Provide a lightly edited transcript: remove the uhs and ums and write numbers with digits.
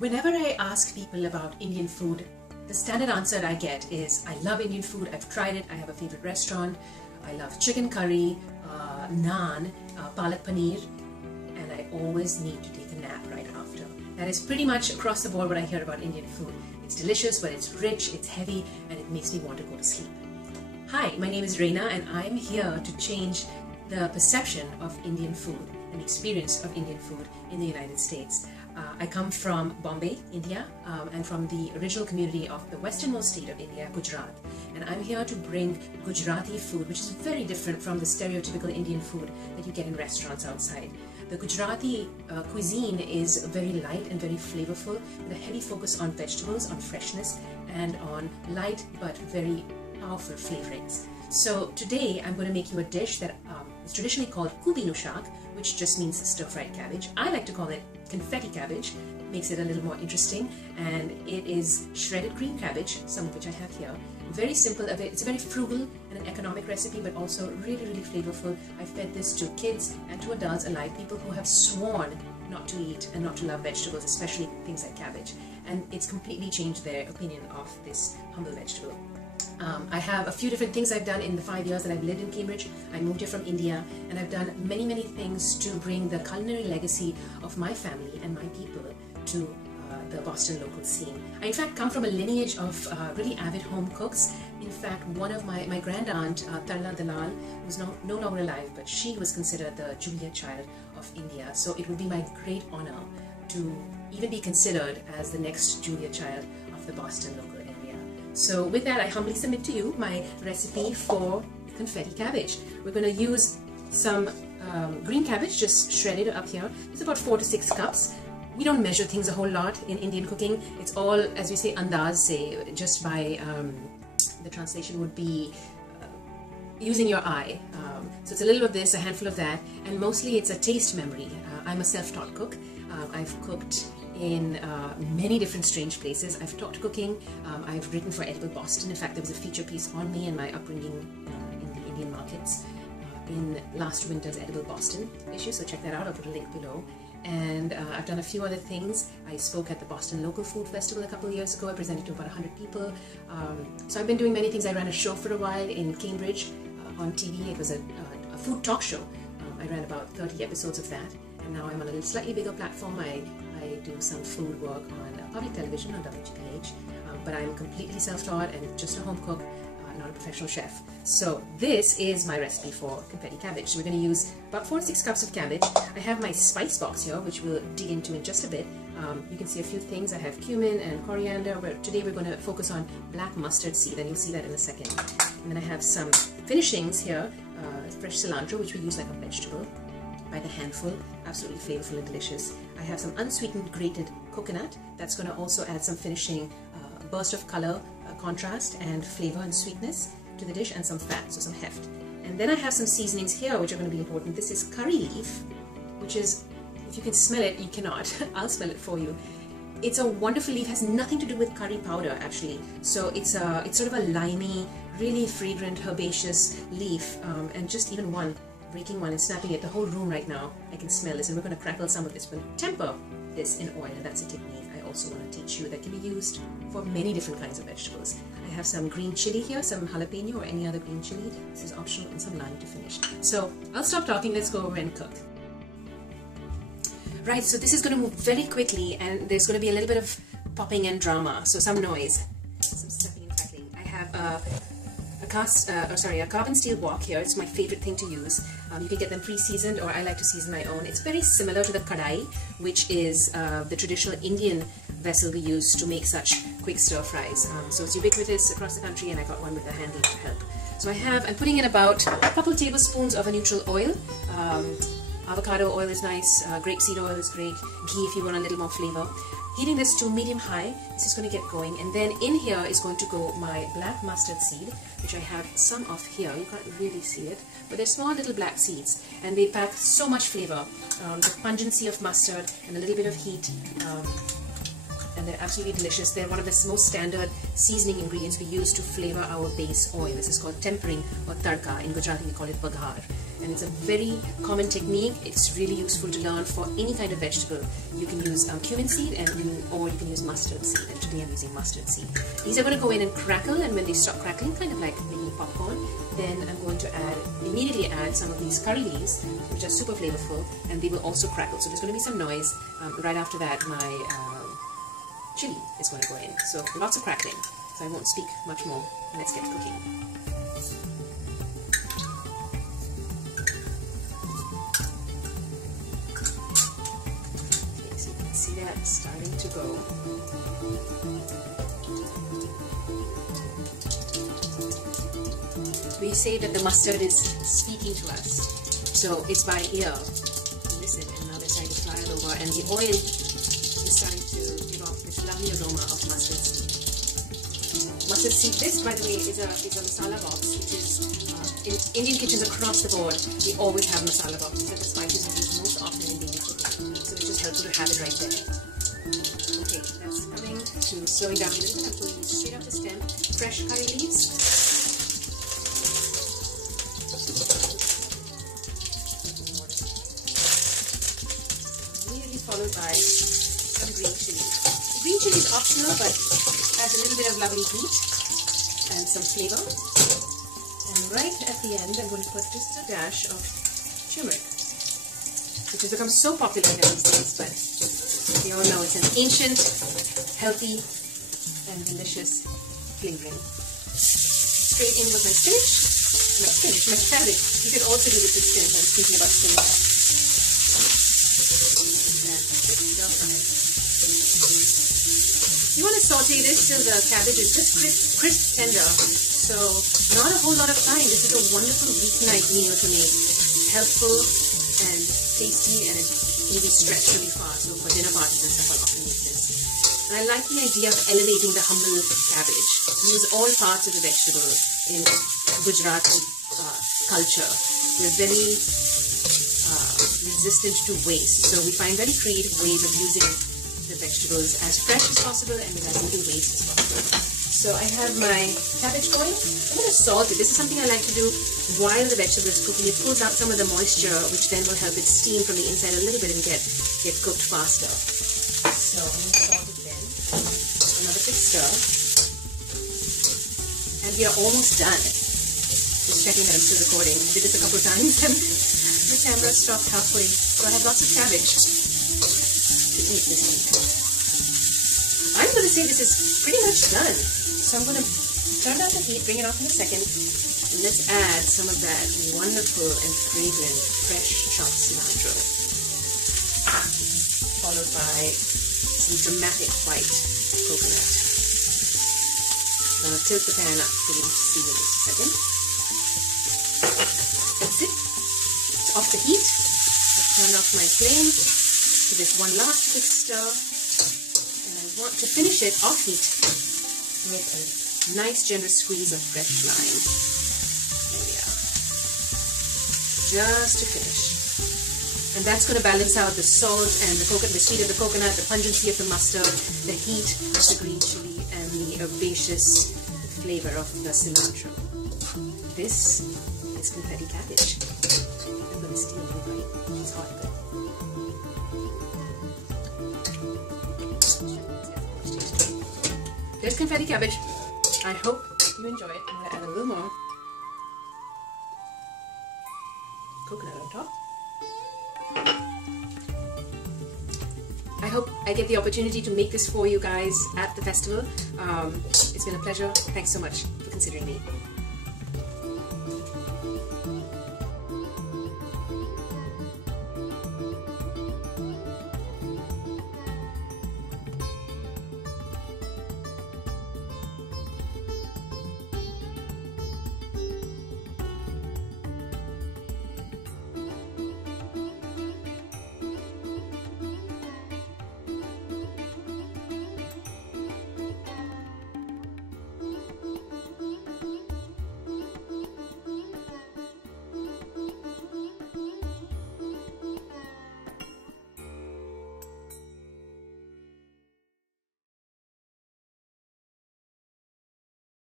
Whenever I ask people about Indian food, the standard answer I get is, I love Indian food, I've tried it, I have a favorite restaurant, I love chicken curry, naan, palak paneer, and I always need to take a nap right after. That is pretty much across the board what I hear about Indian food. It's delicious, but it's rich, it's heavy, and it makes me want to go to sleep. Hi, my name is Rayna, and I'm here to change the perception of Indian food and experience of Indian food in the United States. I come from Bombay, India, and from the original community of the westernmost state of India, Gujarat. And I'm here to bring Gujarati food, which is very different from the stereotypical Indian food that you get in restaurants outside. The Gujarati cuisine is very light and very flavorful, with a heavy focus on vegetables, on freshness, and on light but very powerful flavorings. So today I'm going to make you a dish that is traditionally called kubinu shak, which just means stir-fried cabbage. I like to call it confetti cabbage. It makes it a little more interesting, and it is shredded green cabbage, some of which I have here. Very simple, it's a very frugal and an economic recipe, but also really, really flavorful. I fed this to kids and to adults alike, people who have sworn not to eat and not to love vegetables, especially things like cabbage. And it's completely changed their opinion of this humble vegetable. I have a few different things I've done in the 5 years that I've lived in Cambridge. I moved here from India, and I've done many, many things to bring the culinary legacy of my family and my people to the Boston local scene. I in fact come from a lineage of really avid home cooks. In fact, one of my grand aunt, Tarla Dalal, who's no longer alive, but she was considered the Julia child of India. So it would be my great honor to even be considered as the next Julia child of the Boston local area. So with that, I humbly submit to you my recipe for confetti cabbage. We're going to use some green cabbage, just shredded up here. It's about 4 to 6 cups. We don't measure things a whole lot in Indian cooking. It's all, as we say, andaz se, just by, the translation would be using your eye. So it's a little of this, a handful of that, and mostly it's a taste memory. I'm a self-taught cook. I've cooked in many different strange places. I've taught cooking. I've written for Edible Boston. In fact, there was a feature piece on me and my upbringing in the Indian markets in last winter's Edible Boston issue, so check that out. I'll put a link below. And I've done a few other things. I spoke at the Boston Local Food Festival a couple of years ago. I presented to about 100 people. So I've been doing many things. I ran a show for a while in Cambridge on TV. It was a food talk show. I ran about 30 episodes of that. And now I'm on a slightly bigger platform. I do some food work on public television on WGPH. But I'm completely self-taught and just a home cook, not a professional chef. So this is my recipe for confetti cabbage. So we're going to use about 4 to 6 cups of cabbage. I have my spice box here, which we'll dig into in just a bit. You can see a few things. I have cumin and coriander, but today we're going to focus on black mustard seed, and you'll see that in a second. And then I have some finishings here, fresh cilantro, which we use like a vegetable by the handful. Absolutely flavorful and delicious. I have some unsweetened grated coconut. That's going to also add some finishing burst of color, contrast and flavor and sweetness to the dish, and some fat, so some heft. And then I have some seasonings here which are going to be important. This is curry leaf, which is, if you can smell it, you cannot. I'll smell it for you. It's a wonderful leaf, has nothing to do with curry powder actually. So it's sort of a limey, really fragrant, herbaceous leaf, and just even breaking one and snapping it, the whole room right now, I can smell this, and we're going to crackle some of this. We're going to temper this in oil, and that's a technique I also want to teach you that can be used for many different kinds of vegetables. I have some green chili here, some jalapeno or any other green chili. This is optional, and some lime to finish. So I'll stop talking, let's go over and cook. Right, so this is going to move very quickly, and there's going to be a little bit of popping and drama, so some noise, some snapping and crackling. I have a carbon steel wok here. It's my favorite thing to use. You can get them pre-seasoned, or I like to season my own. It's very similar to the kadai, which is the traditional Indian vessel we use to make such quick stir fries. So it's ubiquitous across the country, and I got one with a handle to help. So I'm putting in about a couple tablespoons of a neutral oil. Avocado oil is nice, grapeseed oil is great, ghee if you want a little more flavor. Heating this to medium-high, this is going to get going, and then in here is going to go my black mustard seed, which I have some of here. You can't really see it, but they're small little black seeds, and they pack so much flavor. The pungency of mustard and a little bit of heat and they're absolutely delicious. They're one of the most standard seasoning ingredients we use to flavor our base oil. This is called tempering or tadka. In Gujarati we call it baghar, and it's a very common technique. It's really useful to learn for any kind of vegetable. You can use cumin seed or you can use mustard seed, and today I'm using mustard seed. These are going to go in and crackle, and when they stop crackling, kind of like making popcorn, then I'm going to immediately add some of these curry leaves, which are super flavorful, and they will also crackle. So there's going to be some noise. Right after that, my chili is going to go in. So lots of crackling. So I won't speak much more. Let's get cooking. Okay, so you can see that starting to go. We say that the mustard is speaking to us, so it's by ear. Listen, and now they're starting to fly over, and the oil is starting to give off this lovely aroma of mustard seed. Mustard seed, this by the way is a masala box, which is in Indian kitchens across the board. We always have masala boxes. These are the spices we use most often in daily cooking, so it's just helpful to have it right there. Okay, that's coming to slowing down a little bit. I'm pulling it straight off the stem. Fresh curry leaves. Followed by some green chili. Green chili is optional, but adds a little bit of lovely heat and some flavor. And right at the end, I'm going to put just a dash of turmeric, which has become so popular these days, but we all know it's an ancient, healthy, and delicious flavoring. Straight in with my cabbage. You can also do this with spinach. I was thinking about spinach. You want to saute this till the cabbage is just crisp tender. So not a whole lot of time. This is a wonderful weeknight meal to make. Helpful and tasty, and it can be stretched really far. So for dinner parties and stuff, I'll often make this. And I like the idea of elevating the humble cabbage. We use all parts of the vegetable in Gujarati culture. We're very resistant to waste. So we find very creative ways of using the vegetables as fresh as possible and with as little waste as possible. So I have my cabbage going. I'm going to salt it. This is something I like to do while the vegetable is cooking. It pulls out some of the moisture, which then will help it steam from the inside a little bit and get cooked faster. So I'm going to salt it then. Another quick stir. And we are almost done. Just checking that I'm still recording. I did this a couple of times and the camera stopped halfway. So I have lots of cabbage to eat this week. I'm going to say this is pretty much done. So I'm going to turn down the heat, bring it off in a second, and let's add some of that wonderful and fragrant fresh chopped cilantro, followed by some dramatic white coconut. Now I'll tilt the pan up so you can see in just a second. That's it. It's off the heat. I've turned off my flame. Give this one last quick stir. Want to finish it off heat with a nice generous squeeze of fresh lime. There we are. Just to finish. And that's going to balance out the salt and the sweet of the coconut, the pungency of the mustard, the heat of the green chili, and the herbaceous flavor of the cilantro. This is confetti cabbage. I'm going to steal a little bite. It's hot. There's confetti cabbage. I hope you enjoy it. I'm going to add a little more coconut on top. I hope I get the opportunity to make this for you guys at the festival. It's been a pleasure. Thanks so much for considering me.